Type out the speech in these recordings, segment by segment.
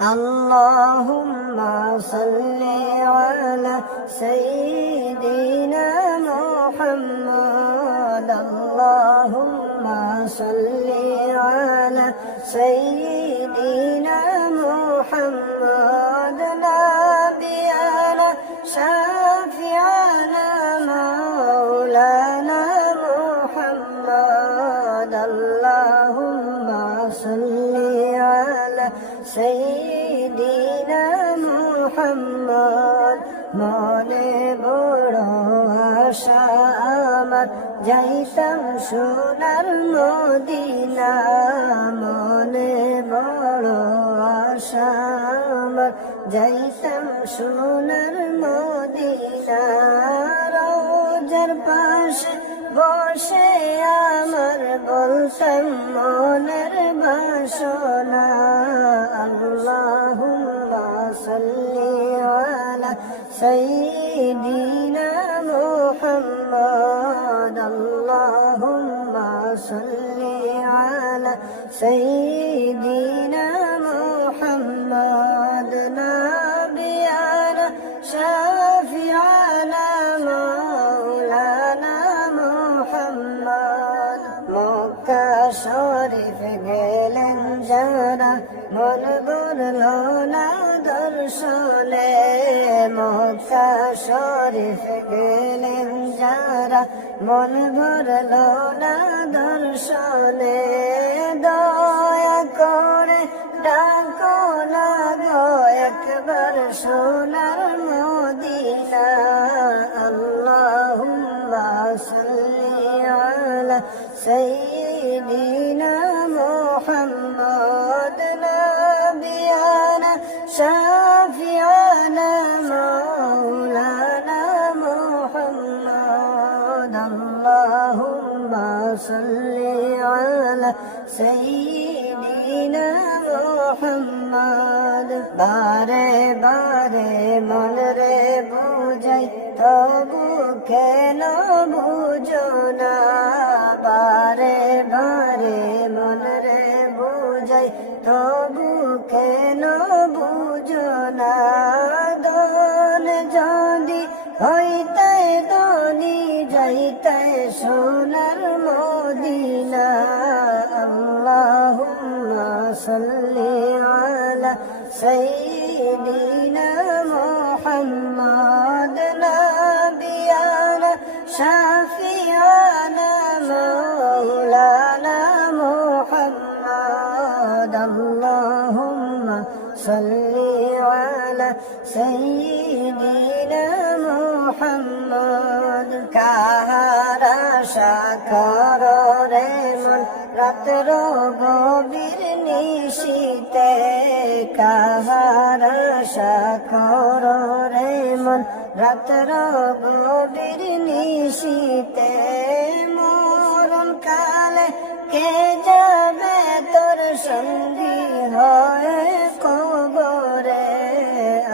اللهم صل على سيدنا محمد اللهم صل على سيدنا محمد نبينا شافعنا مولانا محمد اللهم صل على سيدنا محمد মনে বড় আশা আমার যাইতাম সোনার মদিনা মনে বড় আশা আমার যাইতাম সোনার মদিনা রোজার পাশে বসে আমার বলতাম মনের বাসনা আল্লাহুম্মা সাল্লি আলা সাইয়্যিদিনা মুহাম্মদ আল্লাহুম্মা সাল্লি আলা সাইয়্যিদিনা মুহাম্মদ নাবিয়ানা শাফিআনা মাওলানা মুহাম্মদ মক্কা শরীফ গেলেন যারা মন ভরল না দর্শনে মক্কা শরীফ গেলেন যারা মন ভরল না দর্শনে দয়া করে ডাকো না গো একবার সোনার মদিনা আল্লাহুম্মা সাল্লি আলা সাইয়্যিদিনা মুহাম্মদ নাবিয়ানা শাফিআনা মাওলানা মুহাম্মদ আল্লাহুম্মা সাল্লি আলা সাইয়্যিদিনা মুহাম্মদ বারে বারে মন রে বুঝাই তবু কেন বুঝো না বারে বারে মন রে বুঝাই তবু কেন বুঝো না দন যদি হইতে দনি যাইতে সোনার মদিনা আল্লাহুম্মা সাল্লি আলা সাইয়্যিদিনা মুহাম্মদ নাবিয়ানা শাফিআনা মাওলানা মুহাম্মদ আল্লাহুম্মা সাল্লি আলা সাইয়্যিদিনা মুহাম্মদ কাহার আশা করো রে মন রাত্র গভীর নিশীতে কাহার আশা করো রে মন রাত্র গভীর নিশীতে মরণ কালে কে যাবে তোর সঙ্গী হয়ে কবরে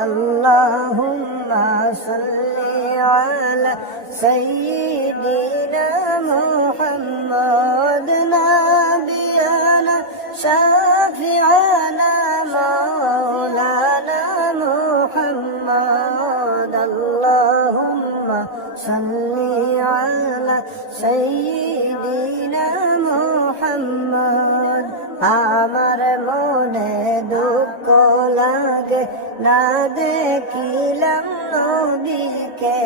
আল্লাহুম্মা সাল্লি আলা সাইয়্যিদিনা মুহাম্মদ নাবিয়ানা শাফিআনা মাওলানা মুহাম্মদ আল্লাহুম্মা সাল্লি আলা সাইয়্যিদিনা মুহাম্মদ আমার মনে দুঃখ লাগে না দেখিলাম নবীকে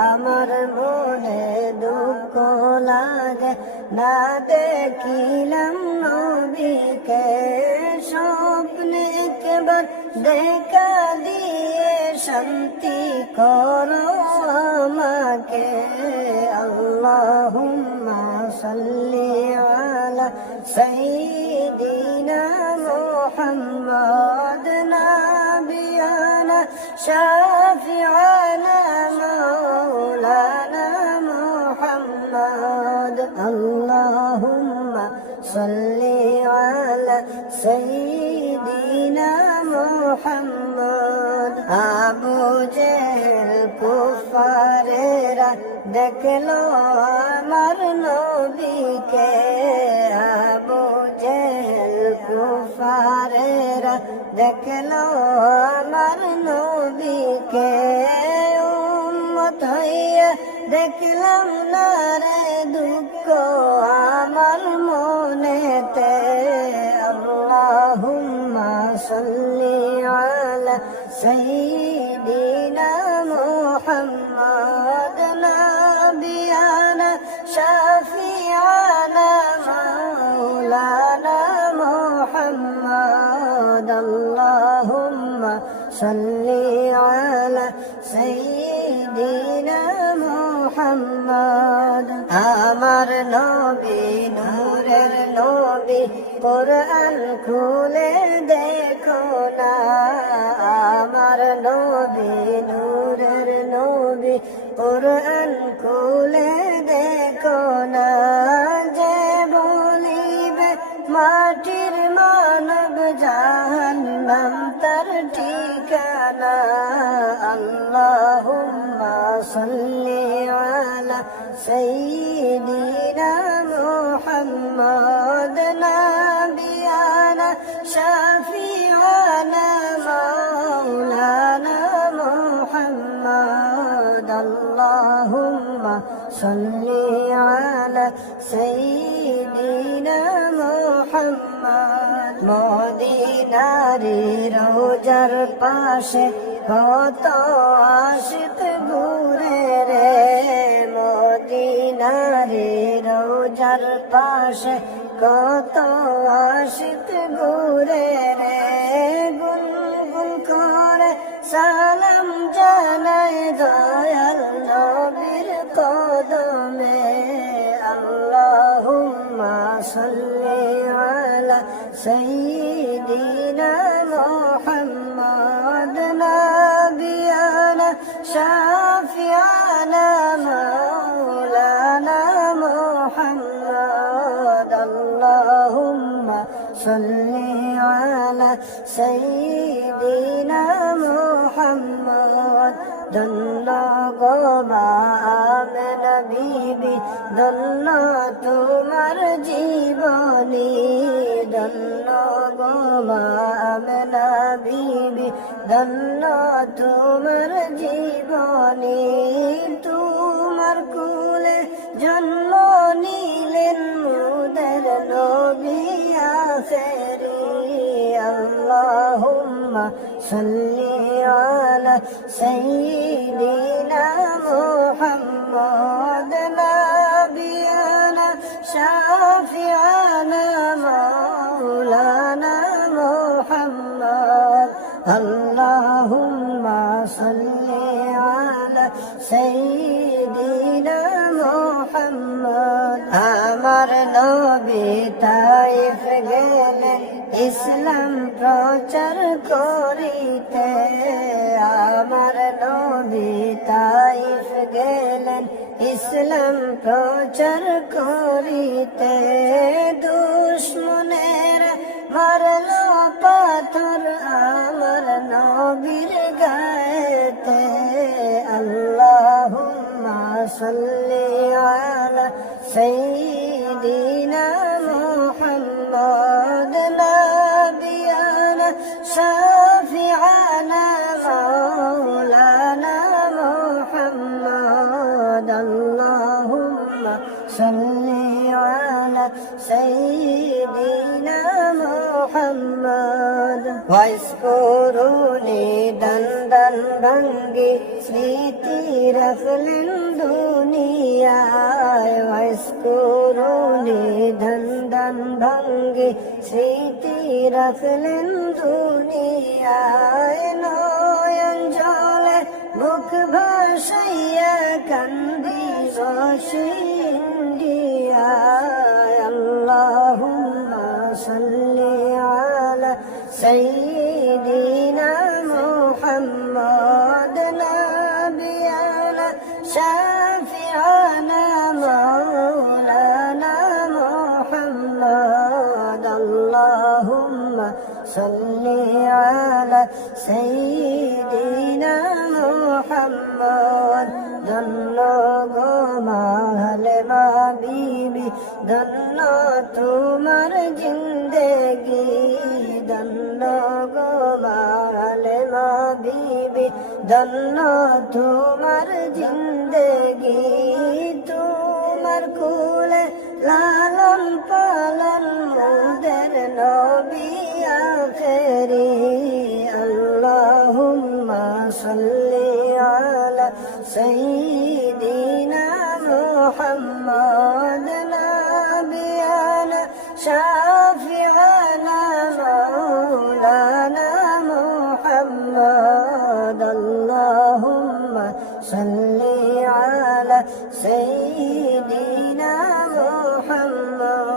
আমার মনে দুঃখ লাগে না দেখিলাম নবীকে স্বপ্নে একবার দেখা দিয়ে শান্তি করো আমাকে আল্লাহুম্মা সাল্লি আলা সাইয়্যিদিনা মুহাম্মদ নাবিয়ানা শাফিআনা মাওলানা মুহাম্মদ আল্লাহুম্মা সাল্লি আলা সাইয়্যিদিনা মোহাম্মদ। আবু জেহেল কুফারেরা দেখলো আমার নবীকে, আবু জেহেল কুফারেরা দেখলো আমার নবীকে। উম্মত হইয়া দেখলাম না রে দুঃখ আমার মনেতে। আল্লাহুম্মা সাল্লি আলা সাইয়্যিদিনা মুহাম্মদ নাবিয়ানা শাফিআনা মাওলানা মুহাম্মদ। আল্লাহুম্মা সাল্লি আলা সাইয়্যিদিনা মুহাম্মদ। আমার নবী নূরের নবী, কোরআন খুলে দেখো না। আমার নবী নূরের নবী, কোরআন খুলে দেখো না। যে বলিবে মাটির মানব জাহান্নাম তার ঠিকানা। আল্লাহুম্মা সাল্লি আলা সাইয়্যিদিনা মুহাম্মদ নাবিয়ানা শাফিআনা মাওলানা মুহাম্মদ। আল্লাহুম্মা সাল্লি আলা সাইয়্যিদিনা মুহাম্মদ। মদিনারি রোজার পাশে কত আশিক ঘুরে রে, মদিনারি রোজার পাশে কত আশিক ঘুরে রে। গুনগুন করে সালাম জানাই দয়াল নবীর কদমে। আল্লাহুম্মা সাল্লি আলা সাইয়্যিদিনা মুহাম্মদ নাবিয়ানা শাফিআনা মাওলানা মুহাম্মদ। আল্লাহুম্মা সাল্লি আলা সাইয়্যিদিনা মুহাম্মদ। ধন্য গো মা আমেনা বিবি, ধন্য তোমার জীবনী। ধন্য গো মা আমেনা বিবি, ধন্য তোমার জীবনী। তোমার কুলে জন্ম নিলেন মুদের নবী আখেরি। আল্লাহুম্মা সাল্লি আলা সাইয়্যিদিনা মুহাম্মদ নাবিয়ানা শাফিআনা মাওলানা মুহাম্মদ। আল্লাহুম্মা সাল্লি আলা সাইয়্যিদিনা মুহাম্মদ। আমার নবী তাইফ গেলেন ইসলাম প্রচার করিতে। আমার নবী তাইফ গেলেন ইসলাম প্রচার করিতে। দুশ্মনেরা মারলো পাথর আমার নবীর গায়েতে। আল্লাহুম্মা সাল্লি আলা সাইয়্যিদিনা মুহাম্মদ নাবিয়ানা শাফিআনা মাওলানা মুহাম্মদ। আল্লাহুম্মা সাল্লি আলা সাইয়্যিদিনা মুহাম্মদ। ওয়াজকুরুনি দন্দন ভঙ্গি স্মৃতি রাখলেন দুনিয়ায়। ওয়াজকুরুনি দন্দন ভঙ্গি স্মৃতি রাখলেন দুনিয়ায়। নয়ন জলে বুক ভাসাইয়া কান্দি বসে ইন্ডিয়ায়। আল্লাহুম্মা সাল্লি আলা সাইয়্যিদিনা মুহাম্মদ নাবিয়ানা শাফিআনা মাওলানা মুহাম্মদ। আল্লাহুম্মা সাল্লি আলা على سيدنا محمد ধন্য গো মাহলে বিবি ধন্য তোমার জিন্দেগি ধন্য গো মাহলে বিবি ধন্য তোমার জিন্দেগি তোমার কুলে লালন পালন মোদের নবী আখেরি আল্লাহুম্মা সাল্লি আলা সাইয়্যিদিনা মুহাম্মদ নাবিয়ানা শাফিআনা মাওলানা মুহাম্মদ আল্লাহুম্মা সাল্লি আলা সাইয়্যিদিনা মুহাম্মদ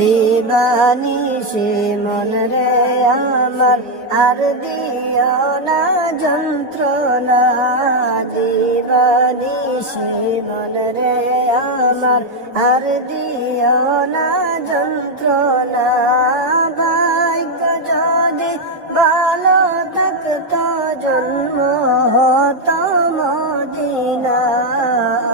দিবানিশি মন রে আমার আর দিও না যন্ত্রণা দিবানিশি মন রে আমার আর দিও না যন্ত্রণা ভাগ্য যদি ভালো থাকতো জন্ম হতো মদিনা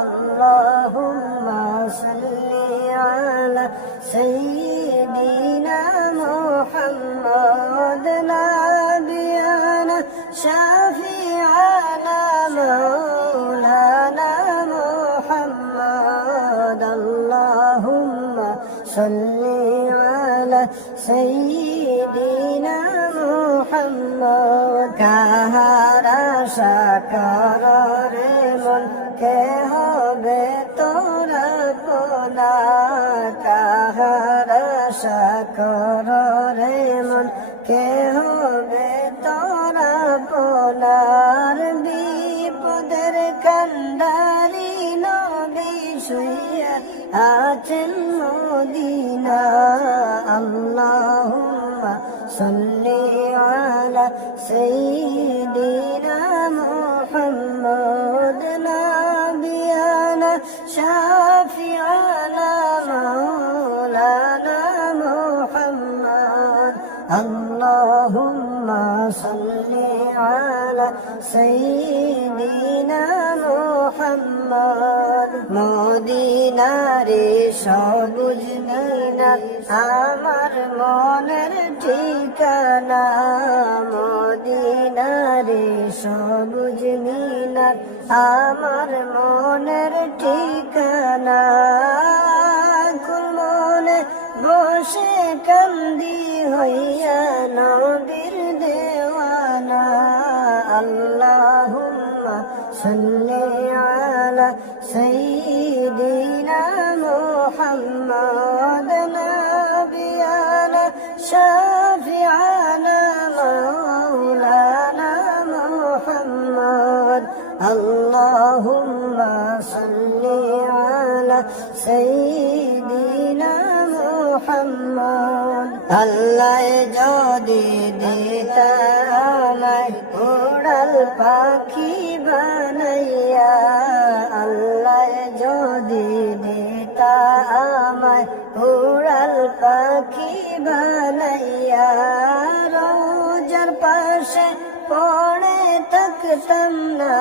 আল্লাহুম্মা সাল্লি আলা সাইয়্যিদিনা মুহাম্মদ নাবিয়ানা শাফিআনা মাওলানা মুহাম্মদ আল্লাহুম্মা সাল্লি আলা সাইয়্যিদিনা মুহাম্মদ কাহার আশা করো রে মন কে হবে তোরা পোনা কাহার আশা করো রে মন কে হবে তোরা পোনার বিপদের কান্ডারি নবী শুইয়া আছেন মদিনা আল্লাহুম্মা সাল্লি আলা সাইয়্যিদিনা মুহাম্মদ নাবিয়ানা শাফিআনা মাওলানা মুহাম্মদ আল্লাহুম্মা সাল্লি আলা সাইয়্যিদিনা মুহাম্মদ মদিনারে সবুজ মিনার আমার মনের ঠিকানা মদিনারে সবুজ মিনার আমার মনের ঠিকানা মনে বসে কান্দি হইয়া নবীর দেওয়ানা আল্লাহুম্মা সাল্লি আলা সাইয়্যিদিনা মুহাম্মদ নাবিয়ানা শাফিআনা মাওলানা মুহাম্মদ আল্লাহুম্মা সাল্লি আলা সাইয়্যিদিনা মুহাম্মদ আল্লাহ যদি দিতা আমায় উড়াল পাখি বানাইয়া আল্লাহ যদি দিতা আমায় উড়াল পাখি বানাইয়া রোজার পাশে পড়ে থাকতাম না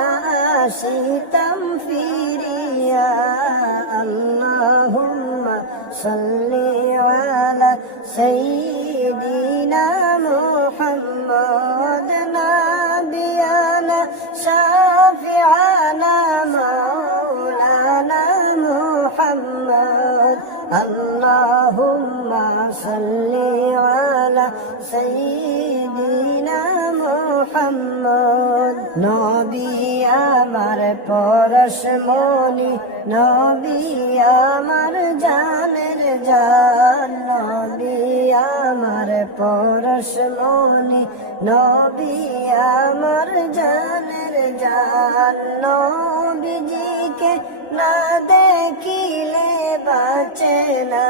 আসিতাম ফিরিয়া আল্লাহুম্মা সাল্লি আলা সাইয়্যিদিনা মুহাম্মদ নাবিয়ানা শাফিআনা মাওলানা মুহাম্মদ আল্লাহুম্মা সাল্লি আলা সাইয়্যিদিনা মুহাম্মদ নবী আমার পরশমণি নবী আমার জানের জান নবী আমার পরশমণি নবী আমার জানের জান নবীজিকে না দেখিলে বাঁচে না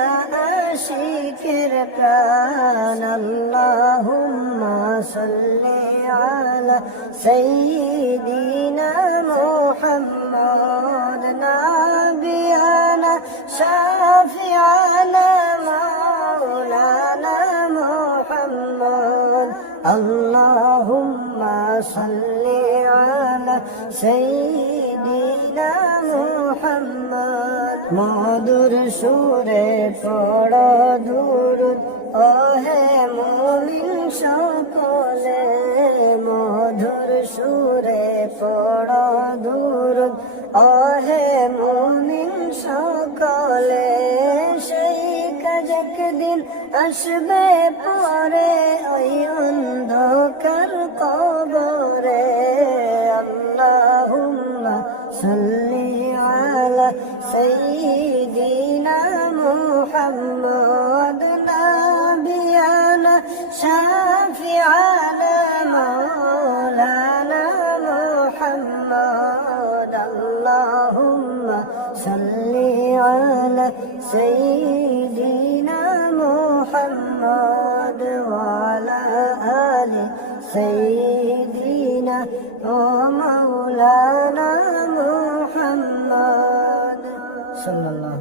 আশিকের প্রাণ আল্লাহুম্মা সাল্লি আলা সাইয়্যিদিনা মুহাম্মদ নাবিয়ানা শাফিআনা মাওলানা মুহাম্মদ আল্লাহুম্মা সাল্লি আলা সাইয়্যিদিনা মুহাম্মদ মধুর সুরে পড়ো দুরূদ ওহে মুমিন সকলে মধুর সুরে পড়ো দুরূদ ওহে মুমিন সকলে সেই কাজ একদিন আসবে পরে ওই অন্ধকার কবরে আল্লাহুম্মা সাল্লি আলা সাইয়্যিদিনা মুহাম্মদ নাবিয়ানা শাফিআনা মাওলানা মুহাম্মদ আল্লাহুম্মা সাল্লি আলা সাইয়্যিদিনা মুহাম্মদ ওয়া আলা আলি সাইয়্যিদিনা ওয়া মাওলানা মুহাম্মদ সাল্লাল্লাহু